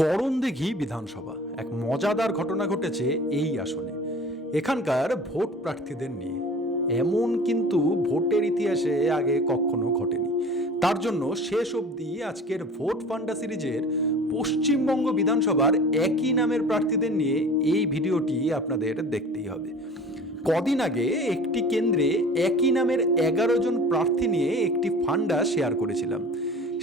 করণদিঘি বিধানসভা এক মজাদার ঘটনা ঘটেছে এই আসনে। এখানকার ভোট প্রার্থীদের নিয়ে এমন কিন্তু ভোটের ইতিহাসে আগে কখনো ঘটেনি। তার জন্য শেষ অবধি আজকের ভোট ফান্ডা সিরিজের পশ্চিমবঙ্গ বিধানসভার একই নামের প্রার্থীদের নিয়ে এই ভিডিওটি আপনাদের দেখতেই হবে। কদিন আগে একটি কেন্দ্রে একই নামের 11 জন প্রার্থী নিয়ে একটি ফান্ডা শেয়ার করেছিলাম।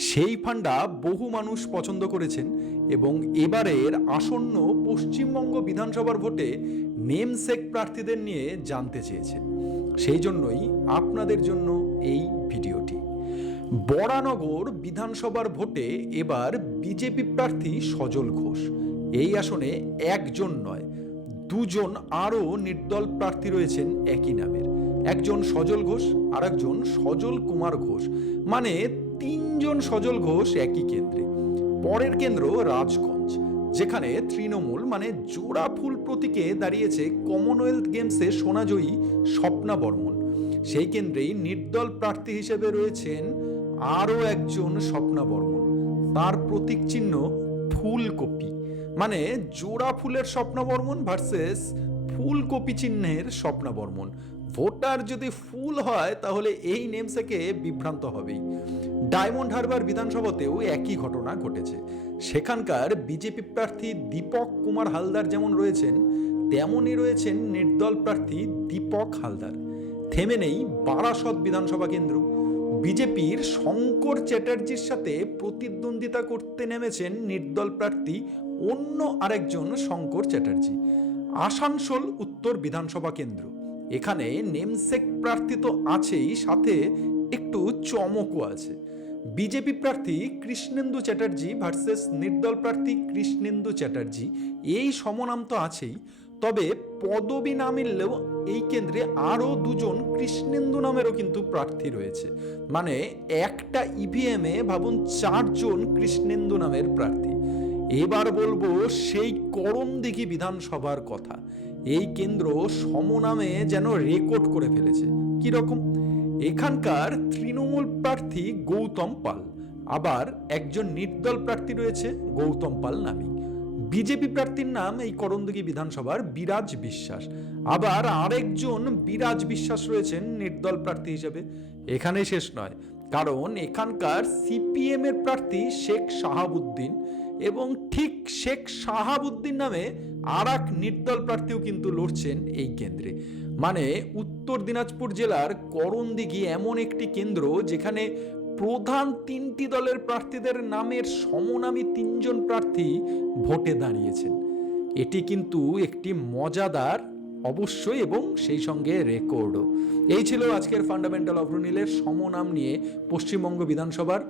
সেই ফান্ডা বহু মানুষ পছন্দ করেছেন এবং এবারের আসন্ন পশ্চিমবঙ্গ বিধানসভার ভোটে নেমসেক প্রার্থীদের নিয়ে জানতে চেয়েছেন। সেই জন্যই আপনাদের জন্য এই ভিডিওটি। বরানগর বিধানসভার ভোটে এবার বিজেপি প্রার্থী সজল ঘোষ। এই আসনে একজন নয়, দুজন আরও নির্দল প্রার্থী রয়েছেন একই নামের। একজন সজল ঘোষ আর একজন সজল কুমার ঘোষ, মানে তিনজন সজল ঘোষ একই কেন্দ্রে। পরের কেন্দ্র রাজগঞ্জ, যেখানে তৃণমূল মানে জোড়া ফুল প্রতীকে দাঁড়িয়েছে কমনওয়েলথ গেমসে সোনাজয়ী স্বপ্না বর্মন। সেই কেন্দ্রেই নির্দল প্রার্থী হিসেবে রয়েছেন আরও একজন স্বপ্না বর্মন। তার প্রতীক চিহ্ন ফুলকপি, মানে জোড়া ফুলের স্বপ্না বর্মন ভার্সেস ফুলকপি চিহ্নের স্বপ্না বর্মন। ভোটার যদি ফুল হয় তাহলে এই নেমসেকে বিভ্রান্ত হবেই। ডায়মন্ড হারবার বিধানসভাতেও একই ঘটনা ঘটেছে। সেখানকার বিজেপি প্রার্থী দীপক কুমার হালদার যেমন রয়েছেন, তেমনই রয়েছেন নির্দল প্রার্থী দীপক হালদার। থেমে নেই বারাসত বিধানসভা কেন্দ্র। বিজেপির শঙ্কর চ্যাটার্জির সাথে প্রতিদ্বন্দ্বিতা করতে নেমেছেন নির্দল প্রার্থী অন্য আরেকজন শঙ্কর চ্যাটার্জি। আসানসোল উত্তর বিধানসভা কেন্দ্র, এখানে নেমসেক প্রার্থী তো আছেই, সাথে একটু চমকও আছে। বিজেপি প্রার্থী কৃষ্ণেন্দু চ্যাটার্জি ভার্সেস নির্দল প্রার্থী কৃষ্ণেন্দু চ্যাটার্জি, এই সমনাম তো আছেই। তবে পদবি না মিললেও এই কেন্দ্রে আরও দুজন কৃষ্ণেন্দু নামেরও কিন্তু প্রার্থী রয়েছে, মানে একটা ইভিএমে ভাবুন 4 জন কৃষ্ণেন্দু নামের প্রার্থী। এবার বলবো সেই করণদিঘি বিধানসভার কথা। এই কেন্দ্র সমনামে যেন রেকর্ড করে ফেলেছে। কিরকম? এখানকার তৃণমূল প্রার্থী গৌতম পাল, আবার একজন নির্দল প্রার্থী রয়েছে গৌতম পাল নামী। বিজেপি প্রার্থীর নাম এই করণদিঘি বিধানসভার বিরাজ বিশ্বাস, আবার আরেকজন বিরাজ বিশ্বাস রয়েছেন নির্দল প্রার্থী হিসেবে। এখানে শেষ নয়, কারণ এখানকার সিপিএম এর প্রার্থী শেখ শাহাবুদ্দিন, এবং ঠিক শেখ শাহাবুদ্দিন নামে আর এক নির্দল প্রার্থীও কিন্তু লড়ছেন এই কেন্দ্রে। মানে উত্তর দিনাজপুর জেলার করণদিঘি এমন একটি কেন্দ্র যেখানে প্রধান 3টি দলের প্রার্থীদের নামের সমনামী 3 জন প্রার্থী ভোটে দাঁড়িয়েছেন। এটি কিন্তু একটি মজাদার অবশ্যই, এবং সেই সঙ্গে রেকর্ডও। এই ছিল আজকের ফান্ডামেন্টাল অফ রুনিলের সমনাম নিয়ে পশ্চিমবঙ্গ বিধানসভার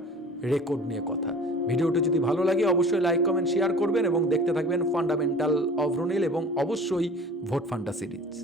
রেকর্ড নিয়ে কথা। ভিডিওটি যদি ভালো লাগে অবশ্যই লাইক, কমেন্ট, শেয়ার করবেন এবং দেখতে থাকবেন ফান্ডামেন্টাল অফ রুনিল এবং অবশ্যই ভোট ফান্ডা সিরিজ।